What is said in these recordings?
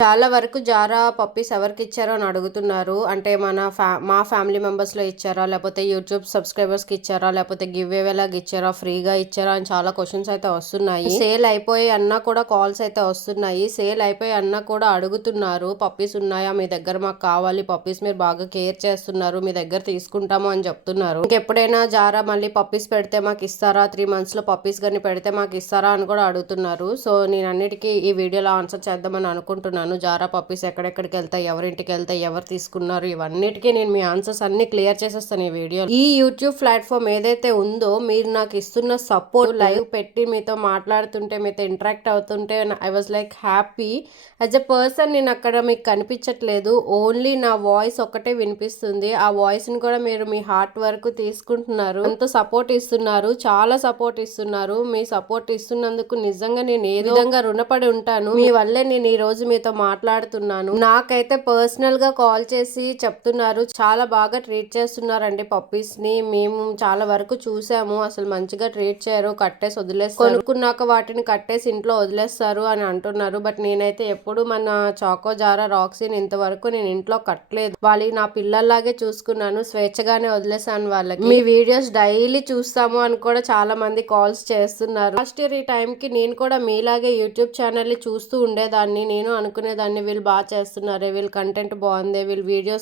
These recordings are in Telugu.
చాలా వరకు జారా పప్పీస్ ఎవరికి ఇచ్చారో అని అడుగుతున్నారు. అంటే మా ఫ్యామిలీ మెంబర్స్లో ఇచ్చారా, లేకపోతే యూట్యూబ్ సబ్స్క్రైబర్స్కి ఇచ్చారా, లేకపోతే గివ్ అవే లాగా ఇచ్చారా, ఫ్రీగా ఇచ్చారా అని చాలా క్వశ్చన్స్ అయితే వస్తున్నాయి. సేల్ అయిపోయి అన్నా కూడా కాల్స్ అయితే వస్తున్నాయి. సేల్ అయిపోయి అన్నా కూడా అడుగుతున్నారు, పప్పీస్ ఉన్నాయా మీ దగ్గర, మాకు కావాలి పప్పీస్, మీరు బాగా కేర్ చేస్తున్నారు, మీ దగ్గర తీసుకుంటాము అని చెప్తున్నారు. ఇంకెప్పుడైనా జారా మళ్ళీ పప్పీస్ పెడితే మాకు ఇస్తారా, 3 monthsలో పప్పీస్ కానీ పెడితే మాకు ఇస్తారా అని కూడా అడుగుతున్నారు. సో నేను అన్నిటికీ ఈ వీడియోలో ఆన్సర్ చేద్దామని అనుకుంటున్నాను. జారా పప్పీస్ ఎక్కడెక్కడికి వెళ్తాయి, ఎవరింటికి వెళ్తాయి, ఎవరు తీసుకున్నారు, ఇవన్నిటికీ నేను మీ ఆన్సర్స్ అన్ని క్లియర్ చేసేస్తాను ఈ వీడియో. ఈ యూట్యూబ్ ప్లాట్ఫామ్ ఏదైతే ఉందో, మీరు నాకు ఇస్తున్న సపోర్ట్, లైవ్ పెట్టి మీతో మాట్లాడుతుంటే, మీతో ఇంటరాక్ట్ అవుతుంటే I was like happy. As a person నేను అక్కడ మీకు కనిపించట్లేదు, ఓన్లీ నా వాయిస్ ఒక్కటే వినిపిస్తుంది. ఆ వాయిస్ని కూడా మీరు మీ హార్ట్ వరకు తీసుకుంటున్నారు, ఎంతో సపోర్ట్ ఇస్తున్నారు, చాలా సపోర్ట్ ఇస్తున్నారు. మీ సపోర్ట్ ఇస్తున్నందుకు నిజంగా నేను ఏ విధంగా రుణపడి ఉంటాను. మీ వల్లే నేను ఈ రోజు మీతో మాట్లాడుతున్నాను. నాకైతే పర్సనల్ గా కాల్ చేసి చెప్తున్నారు, చాలా బాగా ట్రీట్ చేస్తున్నారండి పప్పీస్ ని, మేము చాలా వరకు చూసాము, అసలు మంచిగా ట్రీట్ చేయరు, కట్టేసి వదిలేస్తారు, కొనుక్కున్నాక వాటిని కట్టేసి ఇంట్లో వదిలేస్తారు అని అంటున్నారు. బట్ నేనైతే ఎప్పుడు మన చాకో జారా రాక్సీని ఇంతవరకు నేను ఇంట్లో కట్టలేదు, వాళ్ళకి నా పిల్లల్లాగే చూసుకున్నాను, స్వేచ్ఛగానే వదిలేసాను వాళ్ళకి. మీ వీడియోస్ డైలీ చూస్తాము అని కూడా చాలా మంది కాల్స్ చేస్తున్నారు. లాస్ట్ ఇయర్ ఈ టైంకి నేను కూడా మీలాగే యూట్యూబ్ ఛానల్ ని చూస్తూ ఉండేదాన్ని. నేను అనుకునేదాన్ని, వీళ్ళు బాగా చేస్తున్నారే, వీళ్ళ కంటెంట్ బాగుంది, వీళ్ళు వీడియో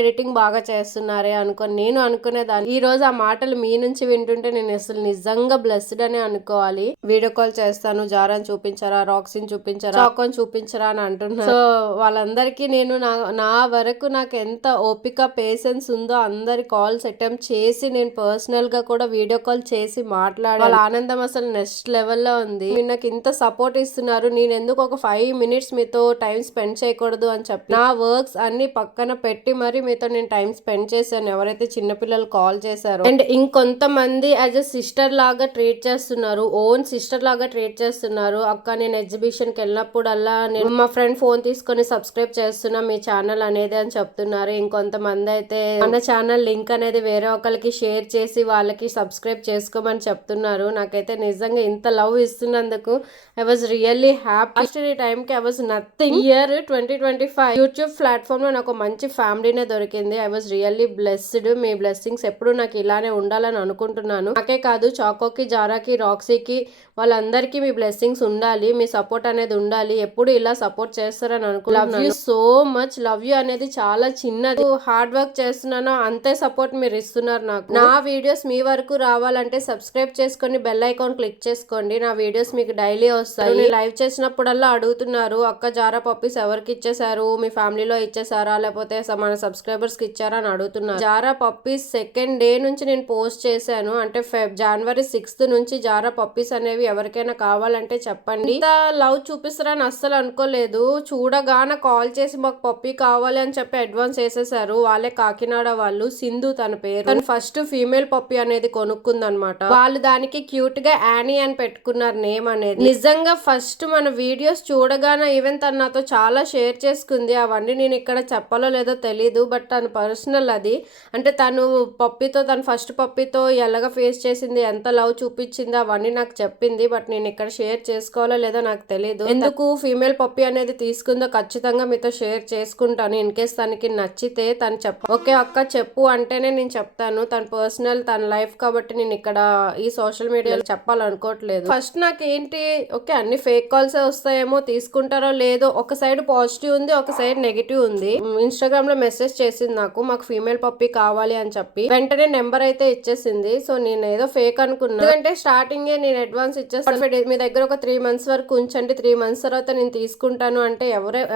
ఎడిటింగ్ బాగా చేస్తున్నారే అనుకొని నేను అనుకునేదాన్ని. ఈ రోజు ఆ మాటలు మీ నుంచి వింటుంటే నేను అసలు నిజంగా బ్లెస్డ్ అని అనుకోవాలి. వీడియో కాల్ చేస్తాను, జారాని చూపించరా, రాక్సీని చూపించరా, చాకోని చూపించరా అని అంటున్నారు. సో వాళ్ళందరికీ నేను నా వరకు నాకు ఎంత ఓపిక పేషెన్స్ ఉందో అందరి కాల్స్ అటెంప్ట్ చేసి, నేను పర్సనల్ గా కూడా వీడియో కాల్ చేసి మాట్లాడాలి. వాళ్ళ ఆనందం అసలు నెక్స్ట్ లెవెల్లో ఉంది. మీరు నాకు ఇంత సపోర్ట్ ఇస్తున్నారు, నేను ఎందుకు ఒక 5 minutes మీతో టైం స్పెండ్ చేయకూడదు అని చెప్పి నా వర్క్స్ అన్ని పక్కన పెట్టి మరి మీతో నేను టైం స్పెండ్ చేశాను, ఎవరైతే చిన్నపిల్లలు కాల్ చేశారో. అండ్ ఇంకొంతమంది యాజ్ అ సిస్టర్ లాగా ట్రీట్ చేస్తున్నారు, ఓన్ సిస్టర్ లాగా ట్రీట్ చేస్తున్నారు. అక్క నేను ఎగ్జిబిషన్ కి వెళ్ళినప్పుడల్లా నేను మా ఫ్రెండ్ ఫోన్ తీసుకొని సబ్స్క్రైబ్ చేస్తున్నా మీ ఛానల్ అనేది అని చెప్తున్నారు. ఇంకొంతమంది అయితే మన ఛానల్ లింక్ అనేది వేరే ఒకరికి షేర్ చేసి వాళ్ళకి సబ్స్క్రైబ్ చేసుకోమని చెప్తున్నారు. నాకైతే నిజంగా ఇంత లవ్ ఇస్తున్నందుకు ఐ వాజ్ రియల్లీ హ్యాపీ. ఈ టైంకి I was nothing. Year 2025 YouTube platform లో నాకు మంచి ఫ్యామిలీనే దొరికింది. I was really blessed. మీ బ్లెస్సింగ్స్ ఎప్పుడు నాకు ఇలానే ఉండాలని అనుకుంటున్నాను. నాకే కాదు, చాకోకి, జారాకి, రాక్సీకి, వాళ్ళందరికీ మీ బ్లెస్సింగ్స్ ఉండాలి, మీ సపోర్ట్ అనేది ఉండాలి, ఎప్పుడు ఇలా సపోర్ట్ చేస్తారని అనుకుంటున్నాను. Love you so much. Love you అనేది చాలా చిన్నది, హార్డ్ వర్క్ చేస్తున్నానో అంతే సపోర్ట్ మీరు ఇస్తున్నారు నాకు. నా వీడియోస్ మీ వరకు రావాలంటే సబ్స్క్రైబ్ చేసుకొని బెల్ ఐకాన్ క్లిక్ చేసుకోండి. నా వీడియోస్ మీకు డైలీ వస్తాయి. లైవ్ చేసినప్పుడల్లా అడుగుతున్నారు, అక్క జారా పప్పీస్ ఎవరికి ఇచ్చేసారు, మీ ఫ్యామిలీలో ఇచ్చేసారా, లేకపోతే మన సబ్స్క్రైబర్స్ కి ఇచ్చారా అని అడుగుతున్నారు. జారా పప్పీస్ సెకండ్ డే నుంచి నేను పోస్ట్ చేశాను, అంటే January 6th నుంచి జారా పప్పీస్ అనేవి ఎవరికైనా కావాలంటే చెప్పండి. ఇంత లవ్ చూపిస్తారని అస్సలు అనుకోలేదు. చూడగానే కాల్ చేసి మాకు పప్పీ కావాలి అని చెప్పి అడ్వాన్స్ వేసేసారు. వాళ్ళే కాకినాడ వాళ్ళు, సింధు తన పేరు. తను ఫస్ట్ ఫీమేల్ పప్పీ అనేది కొనుక్కుందనమాట. వాళ్ళు దానికి క్యూట్ గా యానీ అని పెట్టుకున్నారు నేమ్ అనేది. నిజంగా ఫస్ట్ మన వీడియోస్ చూడగానే ఈవెన్ తను నాతో చాలా షేర్ చేసుకుంది. అవన్నీ నేను ఇక్కడ చెప్పాలో లేదో తెలీదు, బట్ తన పర్సనల్ అది. అంటే తను పప్పీతో, తన ఫస్ట్ పప్పీతో ఎలాగ ఫేస్ చేసింది, ఎంత లవ్ చూపించింది అవన్నీ నాకు చెప్పింది. బట్ నేను ఇక్కడ షేర్ చేసుకోవాలో లేదో నాకు తెలీదు. ఎందుకు ఫీమేల్ పప్పీ అనేది తీసుకుందో ఖచ్చితంగా మీతో షేర్ చేసుకుంటాను. ఇన్ కేస్ తనకి నచ్చితే తను ఓకే అక్క చెప్పు అంటేనే నేను చెప్తాను. తన పర్సనల్, తన లైఫ్ కాబట్టి నేను ఇక్కడ ఈ సోషల్ మీడియాలో చెప్పాలనుకోవట్లేదు. ఫస్ట్ నాకేంటి, ఓకే అన్ని ఫేక్ కాల్స్ వస్తాయేమో, తీసుకుంటారో లేదో, ఒక సైడ్ పాజిటివ్ ఉంది, ఒక సైడ్ నెగిటివ్ ఉంది. ఇన్స్టాగ్రామ్ లో మెసేజ్ చేసింది నాకు, మాకు ఫీమేల్ పప్పీ కావాలి అని చెప్పి. వెంటనే నెంబర్ అయితే ఇచ్చేసింది. సో నేను ఏదో ఫేక్ అనుకున్నా, ఎందుకంటే స్టార్టింగ్ నేను అడ్వాన్స్ ఇచ్చేస్తాను, మీ దగ్గర ఒక 3 months వరకు ఉంచండి, 3 months తర్వాత నేను తీసుకుంటాను అంటే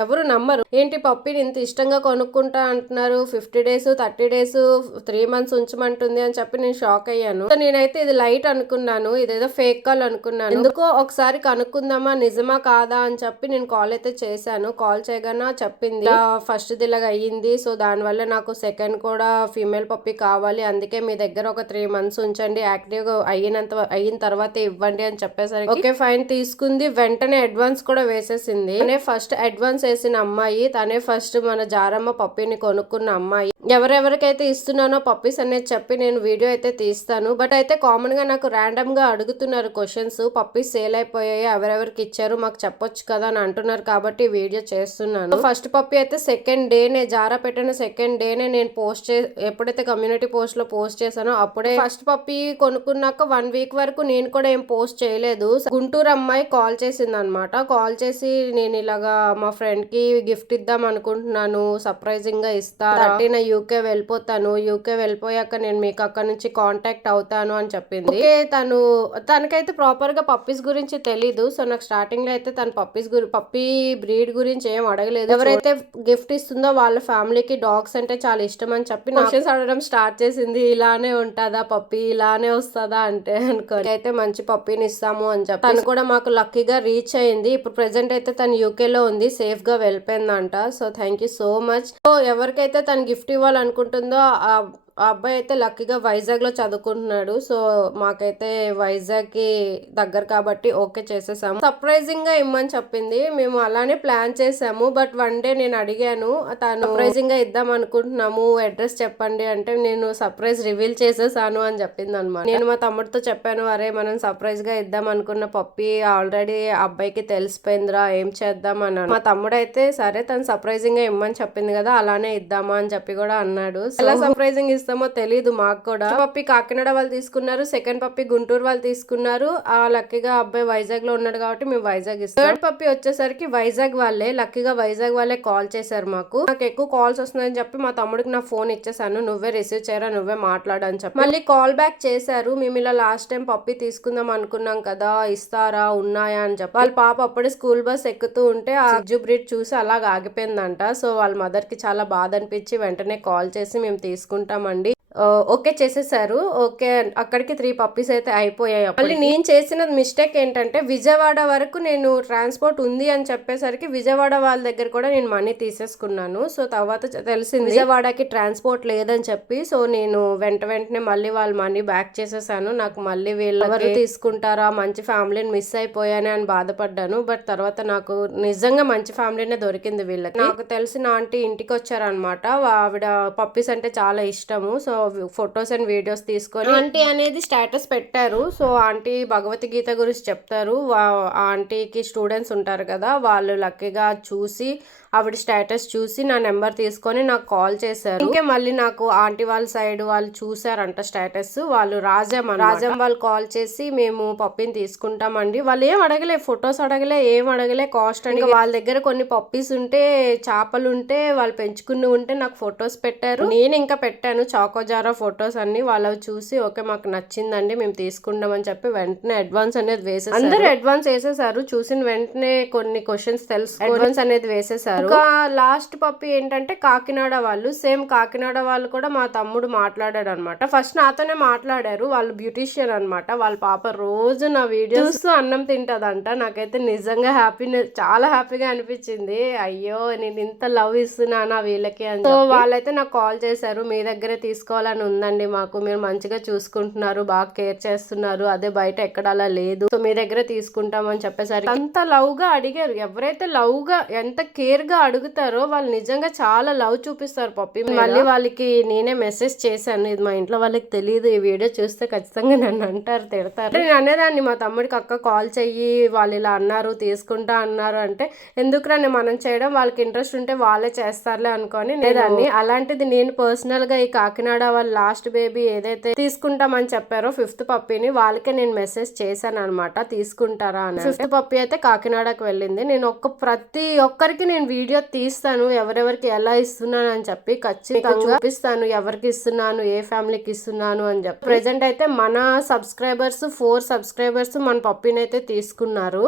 ఎవరు నమ్మరు. ఏంటి పప్పీని ఇంత ఇష్టంగా కొనుక్కుంటా అంటున్నారు, 50 days 30 days 3 months ఉంచమంటుంది అని చెప్పి నేను షాక్ అయ్యాను. సో నేనైతే ఇది లైట్ అనుకున్నాను, ఇదేదో ఫేక్ కాల్ అనుకున్నాను. ఎందుకో ఒకసారి కనుక్కుందామా నిజమా కాదా అని చెప్పి నేను కాల్ అయితే చేశాను. కాల్ చేయగానే చెప్పింది ఫస్ట్ ఇలాగ అయ్యింది, సో దానివల్ల నాకు సెకండ్ కూడా ఫీమేల్ పప్పీ కావాలి, అందుకే మీ దగ్గర ఒక 3 months ఉంచండి, యాక్టివ్ అయిన తర్వాత ఇవ్వండి అని చెప్పేసరికి ఓకే ఫైన్ తీసుకుంది. వెంటనే అడ్వాన్స్ కూడా వేసేసింది. తనే ఫస్ట్ అడ్వాన్స్ వేసిన అమ్మాయి, తనే ఫస్ట్ మన జారమ్మ పప్పీని కొనుక్కున్న అమ్మాయి. ఎవరెవరికైతే ఇస్తున్నానో పప్పీస్ అనేది చెప్పి నేను వీడియో అయితే తీస్తాను. బట్ అయితే కామన్‌గా నాకు ర్యాండమ్‌గా అడుగుతున్నారు క్వెషన్స్. పప్పీస్ సేల్ అయిపోయాయి. ఎవరెవరికి ఇచ్చారు మాకు చెప్పొచ్చు కదా అని అంటున్నారు కాబట్టి వీడియో చేస్తున్నాను. ఫస్ట్ పప్పీ అయితే సెకండ్ డేనే జారా పెట్టిన సెకండ్ డేనే నేను ఎప్పుడైతే కమ్యూనిటీ పోస్ట్‌లో పోస్ట్ చేశానో అప్పుడే ఫస్ట్ పప్పీ కొనుక్కున్నాక 1 వీక్ వరకు నేను కూడా ఏం పోస్ట్ చేయలేదు. గుంటూరు అమ్మాయి కాల్ చేసిందనమాట. కాల్ చేసి నేను ఇలాగా మా ఫ్రెండ్‌కి గిఫ్ట్ ఇద్దాం అనుకుంటున్నాను. సర్ప్రైజింగ్‌గా ఇస్తారా? యూకే వెళ్ళిపోతాను. యూకే వెళ్ళిపోయాక నేను మీకు అక్కడ నుంచి కాంటాక్ట్ అవుతాను అని చెప్పింది. ఓకే, తనకైతే ప్రాపర్ గా పప్పీస్ గురించి తెలీదు. సో నాకు స్టార్టింగ్ లో అయితే తన పప్పీ బ్రీడ్ గురించి ఏం అడగలేదు. ఎవరైతే గిఫ్ట్ ఇస్తుందో వాళ్ళ ఫ్యామిలీకి డాగ్స్ అంటే చాలా ఇష్టం అని చెప్పి క్వశ్చన్స్ అడగడం స్టార్ట్ చేసింది. ఇలానే ఉంటుందా పప్పీ, ఇలానే వస్తుందా అంటే అయితే మంచి పప్పీని ఇస్తాము అని చెప్పి తను కూడా మాకు లక్కీగా రీచ్ అయింది. ఇప్పుడు ప్రెసెంట్ అయితే తను యూకే లో ఉంది, సేఫ్ గా వెళ్ళిపోయిందంట. So thank you so much. So ఎవరికైతే తను గిఫ్ట్ ఇవ్వాలనుకుంటుందో ఆ అబ్బాయి అయితే లక్కీగా వైజాగ్లో చదువుకుంటున్నాడు. సో మాకైతే వైజాగ్కి దగ్గర కాబట్టి ఓకే చేసేసాము. సర్ప్రైజింగ్ గా ఇమ్మని చెప్పింది. మేము అలానే ప్లాన్ చేసాము. బట్ వన్ డే నేను అడిగాను, తను సర్ప్రైజింగ్ గా ఇద్దాం అనుకుంటున్నాము, అడ్రస్ చెప్పండి అంటే నేను సర్ప్రైజ్ రివీల్ చేసేసాను అని చెప్పింది అనమాట. నేను మా తమ్ముడితో చెప్పాను, అరే మనం సర్ప్రైజ్ గా ఇద్దాం అనుకున్న పప్పి ఆల్రెడీ అబ్బాయికి తెలిసిపోయిందిరా, ఏం చేద్దాం అన్నాను. మా తమ్ముడు అయితే సరే తను సర్ప్రైజింగ్ గా ఇమ్మని చెప్పింది కదా అలానే ఇద్దామా అని చెప్పి కూడా అన్నాడు. ఎలా సర్ప్రైజింగ్ ఇస్తామో తెలీదు మాకు కూడా. పప్పి కాకినాడ వాళ్ళు తీసుకున్నారు, సెకండ్ పప్పి గుంటూరు వాళ్ళు తీసుకున్నారు. ఆ లక్కీగా అబ్బాయి వైజాగ్ లో ఉన్నాడు కాబట్టి మేము వైజాగ్ ఇస్తాం. థర్డ్ పప్పి వచ్చేసరికి వైజాగ్ వాళ్ళే, లక్కీగా వైజాగ్ వాళ్ళే కాల్ చేశారు మాకు. నాకు ఎక్కువ కాల్స్ వస్తున్నాయని చెప్పి మా తమ్ముడికి నా ఫోన్ ఇచ్చేసాను, నువ్వే రిసీవ్ చేయరా, నువ్వే మాట్లాడని చెప్పి. మళ్ళీ కాల్ బ్యాక్ చేశారు, మేము ఇలా లాస్ట్ టైం పప్పి తీసుకుందాం అనుకున్నాం కదా, ఇస్తారా, ఉన్నాయా అని చెప్పి. వాళ్ళ పాప అప్పుడే స్కూల్ బస్ ఎక్కుతూ ఉంటే ఆ సిజ్జు బ్రీడ్ చూసి అలాగ ఆగిపోయిందంట. సో వాళ్ళ మదర్ కి చాలా బాధ అనిపించి వెంటనే కాల్ చేసి మేము తీసుకుంటామండి ఓకే చేసేసారు. ఓకే, అక్కడికి 3 పప్పీస్ అయితే అయిపోయాయి. మళ్ళీ నేను చేసిన మిస్టేక్ ఏంటంటే విజయవాడ వరకు నేను ట్రాన్స్పోర్ట్ ఉంది అని చెప్పేసరికి విజయవాడ వాళ్ళ దగ్గర కూడా నేను మనీ తీసేసుకున్నాను. సో తర్వాత తెలిసింది విజయవాడకి ట్రాన్స్పోర్ట్ లేదని చెప్పి. సో నేను వెంటనే మళ్ళీ వాళ్ళ మనీ బ్యాక్ చేసేసాను. నాకు మళ్ళీ వీళ్ళెవరు తీసుకుంటారా, మంచి ఫ్యామిలీని మిస్ అయిపోయానే అని బాధపడ్డాను. బట్ తర్వాత నాకు నిజంగా మంచి ఫ్యామిలీనే దొరికింది వీళ్ళకి. నాకు తెలిసిన ఆంటీ ఇంటికి వచ్చారనమాట. ఆవిడ పప్పీస్ అంటే చాలా ఇష్టము. సో ఫొటోస్ అండ్ వీడియోస్ తీసుకొని ఆంటీ అనేది స్టేటస్ పెట్టారు. సో ఆంటీ భగవద్గీత గురించి చెప్తారు. ఆంటీకి స్టూడెంట్స్ ఉంటారు కదా, వాళ్ళు లక్కీగా చూసి ఆవిడ స్టేటస్ చూసి నా నెంబర్ తీసుకొని నాకు కాల్ చేశారు. ఇంకే మళ్ళీ నాకు ఆంటీ వాళ్ళ సైడ్ వాళ్ళు చూసారంట స్టేటస్. వాళ్ళు రాజం వాళ్ళు కాల్ చేసి మేము పప్పీని తీసుకుంటామండి. వాళ్ళు ఏం అడగలే, ఫొటోస్ అడగలే, ఏం అడగలే, కాస్ట్ అని. వాళ్ళ దగ్గర కొన్ని పప్పీస్ ఉంటే, చేపలు ఉంటే, వాళ్ళు పెంచుకుని ఉంటే నాకు ఫొటోస్ పెట్టారు. నేను ఇంకా పెట్టాను చాకోజారా ఫొటోస్ అన్ని. వాళ్ళు చూసి ఓకే మాకు నచ్చిందండి మేము తీసుకుంటామని చెప్పి వెంటనే అడ్వాన్స్ అనేది వేసేసారు. అందరూ అడ్వాన్స్ వేసేసారు. చూసిన వెంటనే కొన్ని క్వశ్చన్స్ తెలుసు అడ్వాన్స్ అనేది వేసేసారు. ఇంకా లాస్ట్ పప్పి ఏంటంటే కాకినాడ వాళ్ళు, సేమ్ కాకినాడ వాళ్ళు కూడా మా తమ్ముడు మాట్లాడాడు అనమాట. ఫస్ట్ నాతోనే మాట్లాడారు. వాళ్ళు బ్యూటీషియన్ అనమాట. వాళ్ళ పాప రోజు నా వీడియోస్ అన్నం తింటదంట. నాకైతే నిజంగా చాలా హ్యాపీగా అనిపించింది. అయ్యో నేను ఇంత లవ్ ఇస్తున్నానా వీళ్ళకి అని. సో వాళ్ళైతే నాకు కాల్ చేశారు, మీ దగ్గరే తీసుకోవాలని ఉందండి మాకు, మీరు మంచిగా చూసుకుంటున్నారు, బాగా కేర్ చేస్తున్నారు, అదే బయట ఎక్కడ అలా లేదు, సో మీ దగ్గరే తీసుకుంటామని చెప్పేసరికి అంత లవ్ గా అడిగారు. ఎవరైతే లవ్ గా ఎంత కేర్ గా అడుగుతారో వాళ్ళు నిజంగా చాలా లవ్ చూపిస్తారు పప్పి. మళ్ళీ వాళ్ళకి నేనే మెసేజ్ చేశాను, ఇది మా ఇంట్లో వాళ్ళకి తెలియదు, ఈ వీడియో చూస్తే ఖచ్చితంగా నన్ను అంటారు, తిడతారు. నేను అనేదాన్ని మా తమ్ముడికి, అక్క కాల్ చెయ్యి, వాళ్ళు ఇలా అన్నారు తీసుకుంటా అన్నారు అంటే, ఎందుకురా మనం చేయడం, వాళ్ళకి ఇంట్రెస్ట్ ఉంటే వాళ్ళే చేస్తారులే అనుకొని లేదాన్ని. అలాంటిది నేను పర్సనల్ గా ఈ కాకినాడ వాళ్ళ లాస్ట్ బేబీ ఏదైతే తీసుకుంటామని చెప్పారో 5th పప్పీని, వాళ్ళకే నేను మెసేజ్ చేశాను అనమాట, తీసుకుంటారా అని. 5th పప్పీ అయితే కాకినాడకు వెళ్ళింది. నేను ప్రతి ఒక్కరికి నేను వీడియో తీస్తాను, ఎవరెవరికి ఎలా ఇస్తున్నాను అని చెప్పి ఖచ్చితంగా చూపిస్తాను, ఎవరికి ఇస్తున్నాను, ఏ ఫ్యామిలీకి ఇస్తున్నాను అని చెప్పి. ప్రెసెంట్ అయితే మన 4 సబ్స్క్రైబర్స్ మన పప్పీని అయితే తీసుకున్నారు.